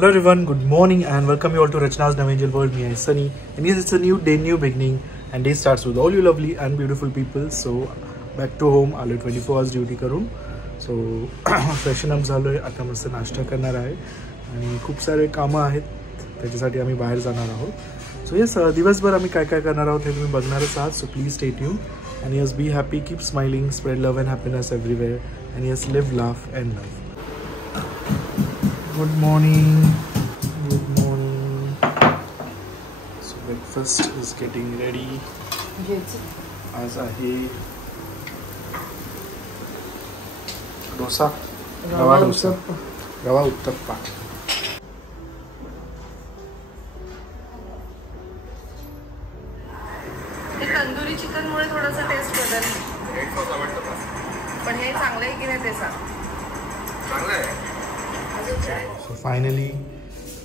Hello everyone, good morning and welcome you all to Rachna's Navangel World. Me, I Sunny, and yes, it's a new day, new beginning, and day starts with all you lovely and beautiful people. So back to home, आलो 24 hours duty करून. So freshen up झालोय, आता मस्त नाश्ता करणार आहे आणि खूप सारे कामं आहेत, त्याच्यासाठी आम्ही बाहेर जाणार आहोत. सो येस, दिवसभर आम्ही काय काय करणार आहोत हे तुम्ही बघणारच आहात. So please stay tune and yes, be happy, keep smiling, spread love and happiness everywhere, and yes, live, laugh and love. Good morning. Good morning. So breakfast is getting ready. Yes. आज आहे डोसा, रवा डोसा, रवा uttappa. Tandoori chicken मुळे थोडासा taste बदल. Red sauce आवडतं का? पण हे चांगलं आहे की नाही ते सांग. चांगलं आहे. सो फायनली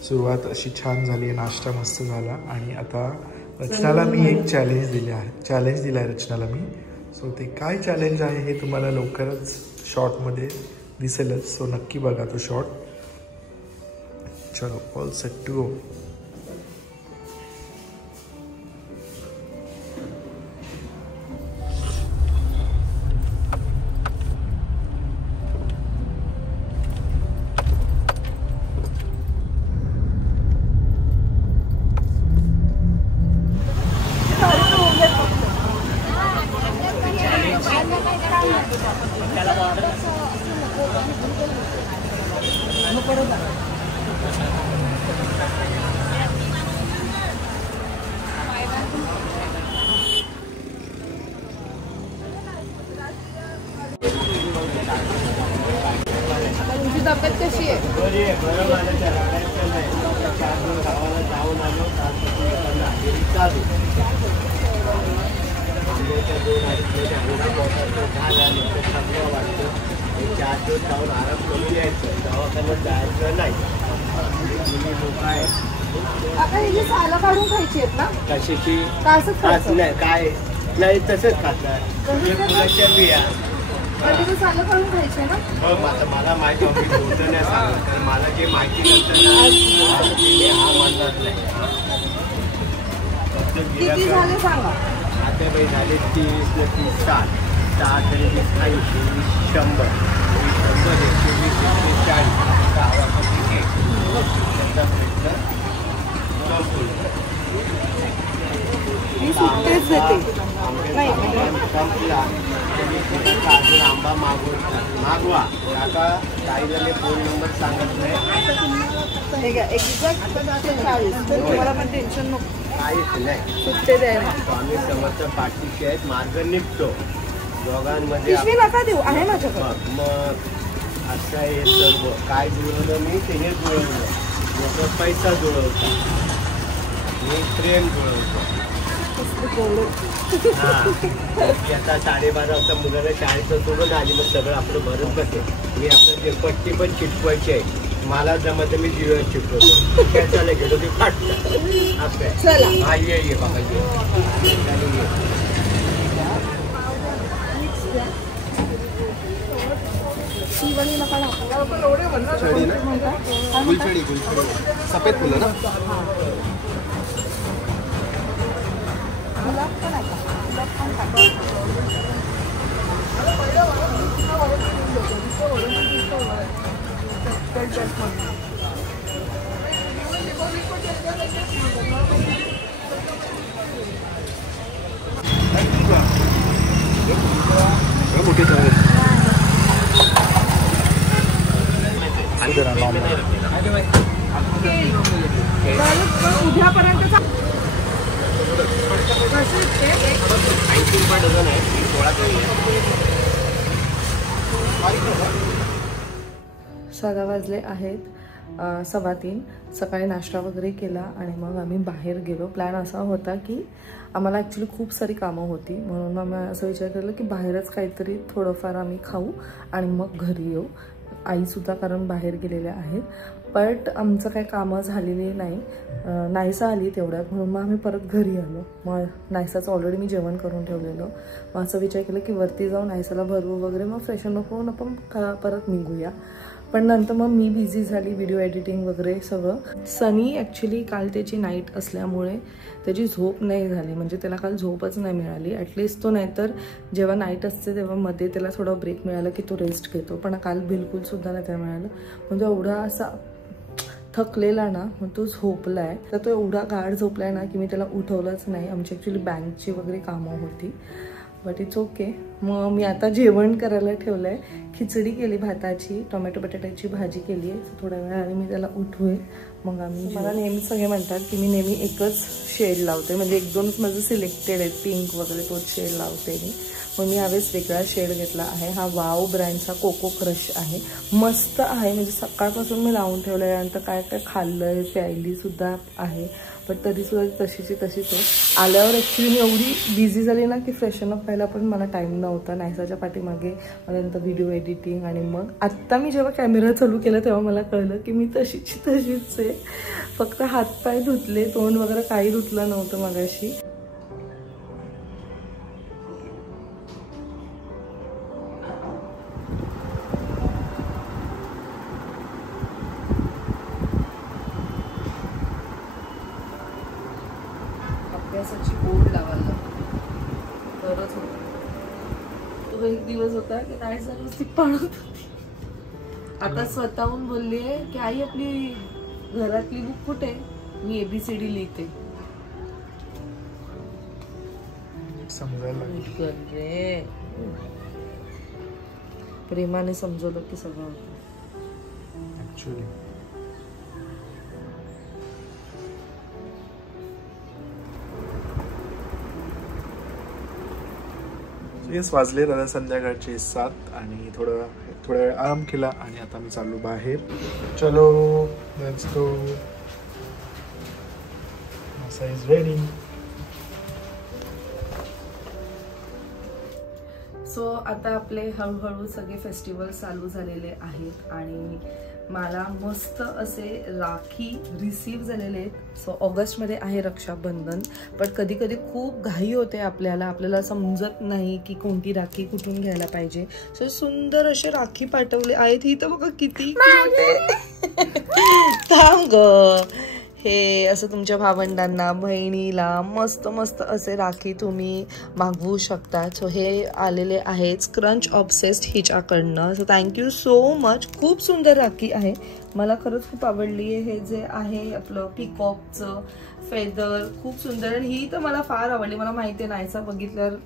सुरुवात अशी छान झाली आहे, नाश्ता मस्त झाला आणि आता रचनाला मी एक चॅलेंज दिला आहे रचनाला मी. सो ते काय चॅलेंज आहे हे तुम्हाला लवकरच शॉर्टमध्ये दिसेलच. सो नक्की बघा तो शॉर्ट. चलो, ऑल सेट टू गो. तुमची तब्येत कशी आहे? आता ही सालं काढून खायची आहेत ना? कशाची? नाही काय नाही, तसंच खातात. बिया सालं काढून खायची आहे ना? मला माहिती नाही सांगत, तर मला जे माहिती हा म्हणत नाही. किती झाले सांगा. आता बाई झाले 30 न 30 60 60 तरी 20 80 100 120 मी सुट्टेच देते. नाही संपला अजून आंबा मागवा. काका काही जण फोन नंबर सांगत नाही. एक्झॅक्ट 40. तुम्हाला पण टेन्शन नको, काहीच नाही. सुट्टे द्यायला आम्ही समर्थ पाठीचे आहेत, मार्ग निघतो दोघांमध्ये. पिशवी नका देऊ, आहे माझ्याकडे. मग असं हे सर्व काय जुळवलं मी, ते जुळवलं. लोक पैसा जुळवतो, मी प्रेम जुळवतो. आता 12:30 वाजता मुलाला शाळेचं सोडून आली, मग सगळं आपलं भरत बसते. मी आपलं ते पट्टी पण चिटकवायची आहे. मला जमत मी जीवन चिटकवतो. कॅचाला गेलो ते फाटतं आपल्या. हा ये बाबा ये. सफेद फुलं ना. उद्यापर्यंत साधा वाजले आहेत 3:15. सकाळी नाश्ता वगैरे केला आणि मग आम्ही बाहेर गेलो. प्लॅन असा होता की आम्हाला ॲक्च्युली खूप सारी कामं होती, म्हणून मग मी असं विचार केला की बाहेरच काहीतरी थोडंफार आम्ही खाऊ आणि मग घरी येऊ. आईसुद्धा कारण बाहेर गेलेल्या आहेत, बट आमचं काही कामं झालेली नाही. नायसा आली तेवढ्यात, म्हणून मग आम्ही परत घरी आलो. मग नायसाचं ऑलरेडी मी जेवण करून ठेवलेलं. मग असं विचार केला की वरती जाऊन नायसाला भरवू वगैरे, मग फ्रेशन अप होऊन आपण परत निघूया. पण नंतर मग मी बिझी झाली व्हिडिओ एडिटिंग वगैरे सगळं. सनी ॲक्च्युली काल त्याची नाईट असल्यामुळे त्याची झोप नाही झाली, म्हणजे त्याला काल झोपच नाही मिळाली. ॲटलिस्ट तो नाहीतर जेव्हा नाईट असते तेव्हा मध्ये त्याला थोडा ब्रेक मिळाला की तो रेस्ट घेतो, पण काल बिलकुलसुद्धा नाही त्याला मिळालं. म्हणजे एवढा असा थकलेला ना, मग तो झोपलाय. तर तो एवढा गाढ झोपलाय ना की मी त्याला उठवलंच नाही. आमची ॲक्च्युली बँकची वगैरे कामं होती, बट इट्स ओके. मग मी आता जेवण करायला ठेवलं आहे. खिचडी केली भाताची, टोमॅटो बटाट्याची भाजी केली आहे. थोड्या वेळाने मी त्याला उठवेल, मग आम्ही. मला नेहमी सगळे म्हणतात की मी नेहमी एकच शेड लावते, म्हणजे 1-2च माझं सिलेक्टेड आहे, पिंक वगैरे तोच शेड लावते मी. मग मी यावेळेस वेगळा शेड घेतला आहे. हा वाव ब्रँडचा कोको क्रश आहे. मस्त आहे, म्हणजे सकाळपासून मी लावून ठेवलं आहे. नंतर काय काय खाल्लं आहे, प्यायलीसुद्धा आहे, पण तरीसुद्धा तशीच आहे. आल्यावर ॲक्च्युली मी एवढी बिझी झाली ना की फ्रेशनअप व्हायला पण मला टाईम नव्हता. नायसाच्या पाठीमागे नंतर व्हिडिओ एडिटिंग, आणि मग आत्ता मी जेव्हा कॅमेरा चालू केला तेव्हा मला कळलं की मी तशीच आहे. फक्त हातपाय धुतले, तोंड वगैरे काही धुतलं नव्हतं मगाशी. अभ्यासाची ओढ लावायला तरच होतं. तो एक दिवस होता की काय झालं ती पळत होती. आता स्वतःहून बोलली आहे की आई आपली घरातली बुक कुठे, मी ABCD लिहिते. समजायला रे प्रेमाने समजवलं की सगळं होतं. ऍक्च्युली वाजले दादा संध्याकाळचे 7 आणि थोडा वेळ आराम केला आणि आता मी चाललो बाहेर. चलो लेट्स गो. मासा इज रेडी. सो आता आपले हळूहळू सगळे फेस्टिवल चालू झालेले आहेत आणि मला मस्त असे राखी रिसीव झालेले आहेत. सो ऑगस्टमध्ये आहे रक्षाबंधन, पण कधी कधी खूप घाई होते आपल्याला समजत नाही की कोणती राखी कुठून घ्यायला पाहिजे. सो सुंदर असे राखी पाठवले आहेत. ही तर बघा किती थांब ग. हे असं तुमच्या भावंडांना, बहिणीला मस्त मस्त असे राखी तुम्ही मागवू शकता. सो हे आलेले आहेत स्क्रंच ऑब्सेस्ड हिच्याकडनं. So thank you so much. खूप सुंदर राखी आहे, मला खरंच खूप आवडली आहे. हे जे आहे आपलं पिकॉकचं फेदर खूप सुंदर, आणि ही तर मला फार आवडली. मला माहिती आहे नाहीसा बघितल्यावर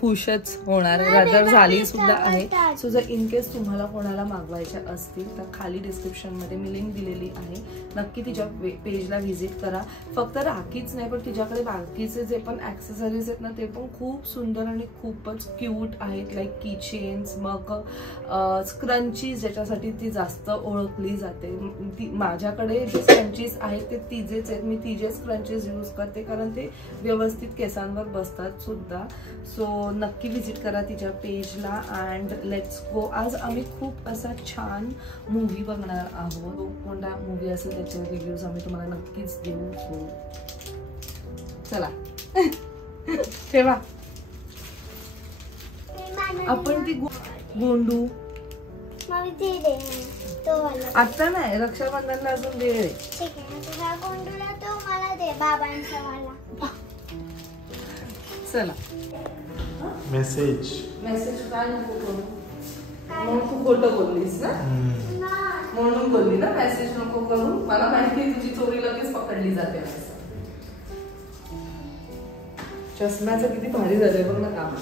खुशच होणार आहे, झाली सुद्धा आहे. सो जर इन केस तुम्हाला कोणाला मागवायच्या असतील तर खाली डिस्क्रिप्शनमध्ये मी लिंक दिलेली आहे, नक्की तिच्या पेजला व्हिजिट करा. फक्त राखीच नाही पण तिच्याकडे बाकीचे जे पण ॲक्सेसरीज आहेत ना ते पण खूप सुंदर आणि खूपच क्यूट आहेत. लाईक की चेन्स, मग स्क्रंचीज ज्याच्यासाठी ती जास्त ओळखली जाते. ती माझ्याकडे जे स्क्रंचीज आहेत ते तिचेच आहेत, मी तिचे स्क्रंचीज यूज करते कारण ते व्यवस्थित केसांवर बसतात सुद्धा. सो नक्की व्हिजिट करा तिच्या पेजला अँड लेट्स गो. आज आम्ही खूप असा छान मूवी बघणार आहोत. कोणता मूवी असेल त्याचे रिव्ह्यूज आम्ही तुम्हाला नक्कीच देऊ. सो चला ठेवा. आपण ती गोंडू आता नाही, रक्षाबंधनला अजून वेळ आहे. चला मेसेज काय नको करू म्हणून तू खोटं बोललीस ना, म्हणून बोलली ना मेसेज नको करू. मला माहिती आहे तुझी चोरी लगेच पकडली जाते. चष्म्याचं किती भारी झालंय बघ ना काम.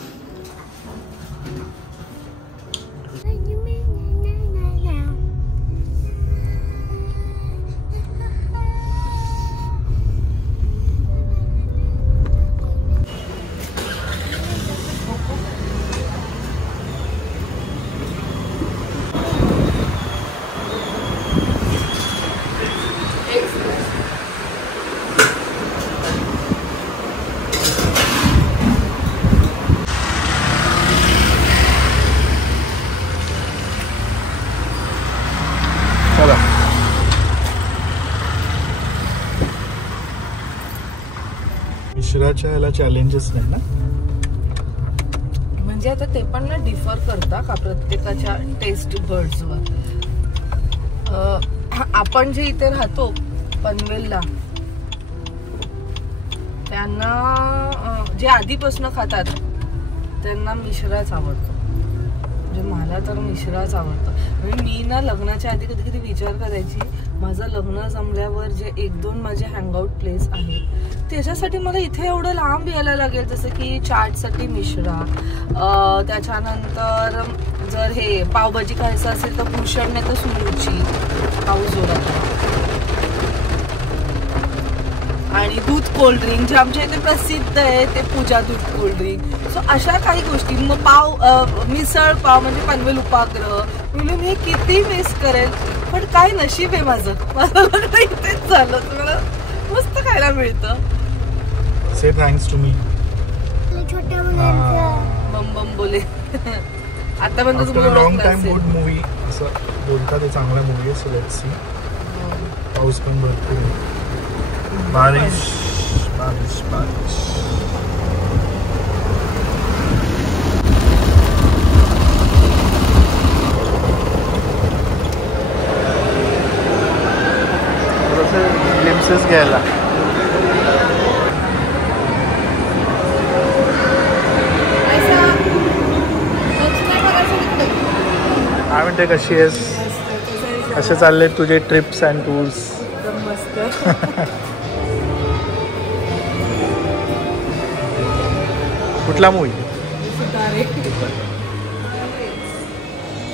मिश्राच्या ह्याला चॅलेंजेस नाही ना, म्हणजे आता ते पण ना डिफर करता का प्रत्येकाच्या टेस्ट बर्ड्सवर. आपण जे इथे राहतो पनवेलला, त्यांना जे आधीपासून खातात त्यांना मिश्राच आवडतो. म्हणजे मला तर मिश्राच आवडतं. म्हणजे मी ना लग्नाच्या आधी कधी कधी विचार करायची, माझं लग्न जमल्यावर जे 1-2 माझे हँगआउट प्लेस आहेत त्याच्यासाठी मला इथे एवढं लांब यायला लागेल. जसं की चाटसाठी मिश्रा, त्याच्यानंतर जर हे पावभाजी खायचं असेल तर भूषण नाही तर सुरुची पाऊस जोरात, आणि दूध कोल्ड्रिंक जे आमच्या इथे प्रसिद्ध आहे ते पूजा दूध कोल्ड्रिंक. सो अशा काही गोष्टी. मग मिसळ पाव म्हणजे पनवेल उपाग्रह, म्हणून मी किती मिस करेल. पण काय नशीब आहे माझं, लग्न इथेच झालं, मला मस्त खायला मिळतं. से थँक्स टू मी. बम बम बोले. आता पण लॉंग टाइम गुड मूवी असं बोलता, ते चांगला मूवी आहे. So let's see. पाऊस पण भरपूर आहे. बारिश बारिश बारिश. ग्लिम्सेस घ्यायला. काय म्हणते, कशी आहेस? कसे चालले तुझे ट्रिप्स अँड टूर्स? कुठला मूवी?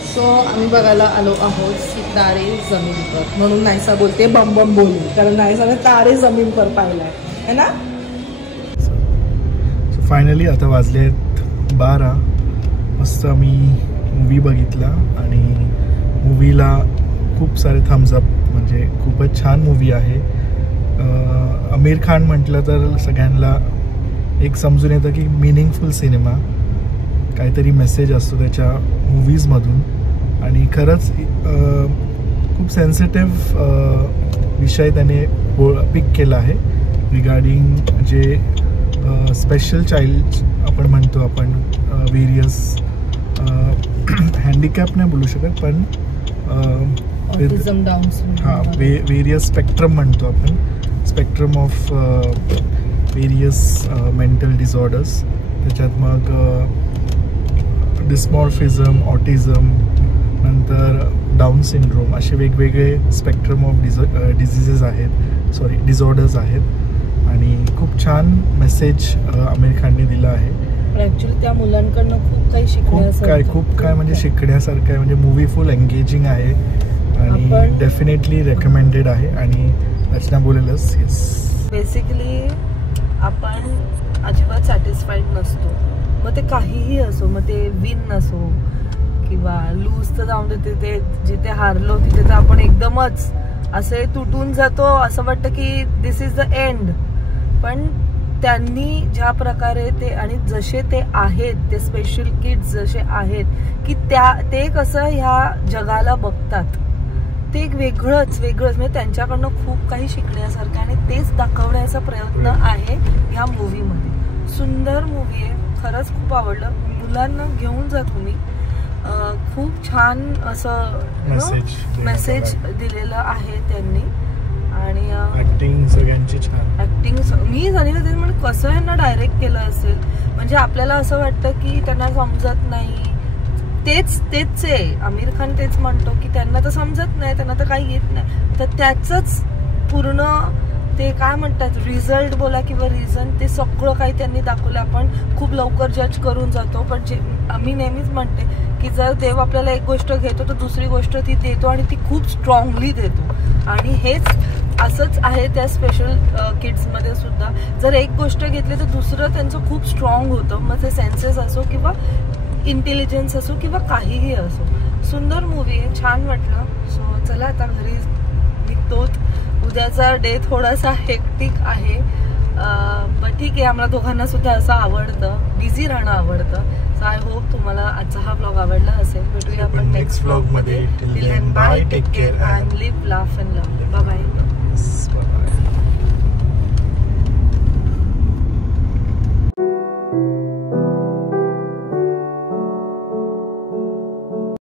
सो आम्ही बघायला आलो आहोत सितारे जमीन पर. म्हणून नायसा बोलते बम बम बोलू, कारण नायसाने तारे जमीन पर पाहिलाय है ना. सो फायनली आता वाजले आहेत 12. मस्त आम्ही मूवी बघितला आणि मूवीला खूप सारे थम्स अप. म्हणजे खूपच छान मूवी आहे. आमिर खान म्हटलं तर सगळ्यांना एक समजून येतं की मिनिंगफुल सिनेमा, काहीतरी मेसेज असतो त्याच्या मूवीजमधून. आणि खरंच खूप सेन्सिटिव्ह विषय त्याने पिक केला आहे रिगार्डिंग जे स्पेशल चाइल्ड आपण म्हणतो. आपण वेरियस हँडिकॅप नाही बोलू शकत, पण हां वेरियस स्पेक्ट्रम म्हणतो आपण. Spectrum of various mental disorders. त्याच्यात मग डिस्मॉर्फिझम, ऑटिझम, नंतर डाऊन सिंड्रोम, असे वेगवेगळे स्पेक्ट्रम ऑफ डिझिजेस आहेत, डिसऑर्डर्स आहेत. आणि खूप छान मेसेज आमिर खानने दिला आहे. ॲक्च्युली त्या मुलांकडनं खूप काही शिकण्यासारखं, खूप काय म्हणजे शिकण्यासारखं आहे. म्हणजे मूवी फुल एंगेजिंग आहे आणि डेफिनेटली रेकमेंडेड आहे. आणि रचना बोलेलच येस. बेसिकली आपण अजिबात सॅटिस्फाईड नसतो, मग ते काहीही असो, मग ते विन असो किंवा लूज तर जाऊन देते. ते जिथे हारलो तिथे तर आपण एकदमच असे तुटून जातो, असं वाटतं की दिस इज द एंड. पण त्यांनी ज्या प्रकारे ते आणि जसे ते आहेत, ते स्पेशल किड्स जसे आहेत की ते कसं ह्या जगाला बघतात, ते एक वेगळंच म्हणजे त्यांच्याकडनं खूप काही शिकण्यासारखं आणि तेच दाखवण्याचा प्रयत्न आहे ह्या मूवीमध्ये. सुंदर मूवी आहे, खरंच खूप आवडलं. मुलांना घेऊन जा तुम्ही. खूप छान असं मेसेज दिलेलं आहे त्यांनी. आणि ऍक्टिंग सगळ्यांची छान. ऍक्टिंग मी जाणीला ते म्हणजे कसं यांना डायरेक्ट केलं असेल. म्हणजे आपल्याला असं वाटतं की त्यांना समजत नाही. तेच आहे, आमिर खान तेच म्हणतो की त्यांना तर समजत नाही, त्यांना तर काही येत नाही. तर त्याचंच पूर्ण ते काय म्हणतात रिझल्ट बोला किंवा रिझन, ते सगळं काही त्यांनी दाखवलं. आपण खूप लवकर जज करून जातो, पण जे आम्ही नेहमीच म्हणते की जर देव आपल्याला एक गोष्ट घेतो तर दुसरी गोष्ट ती देतो आणि ती खूप स्ट्रॉंगली देतो. आणि हेच असंच आहे त्या स्पेशल किड्समध्ये सुद्धा. जर एक गोष्ट घेतली तर दुसरं त्यांचं खूप स्ट्रॉंग होतं, मग ते सेन्सेस असो किंवा इंटेलिजन्स असो किंवा काहीही असो. सुंदर मूवी आहे, छान वाटलं. सो चला आता घरी निघतोत. उद्याचा डे थोडासा हेक्टिक आहे, पण ठीक आहे. आम्हाला दोघांना सुद्धा असं आवडतं, बिझी राहणं आवडतं. सो आय होप तुम्हाला आजचा हा ब्लॉग आवडला असेल. भेटूया आपण नेक्स्ट ब्लॉग मध्ये. Till then bye, take care and live, laugh and love. Bye bye.